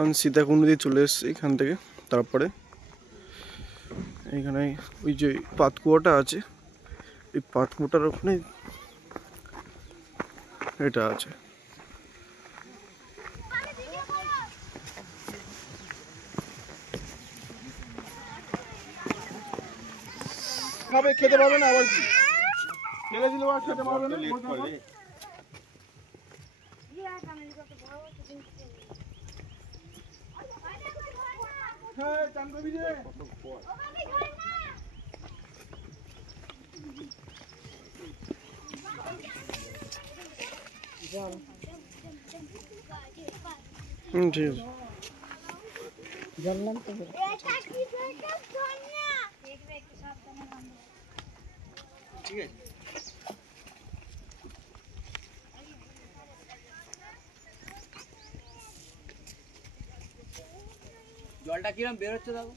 আমি সীতাকুণ্ড দিয়ে চলে এসেছি এখান থেকে। তারপরে এইখানে ওই যে পাতকুয়াটা আছে, এই পাতকুয়াটার ওখানে এটা আছে। খেতে পারবে না, আবার কি ফেলে দিলে আর খেতে পারবে না। ঠিক আছে। জলটা কিরম বের হচ্ছে দেখো।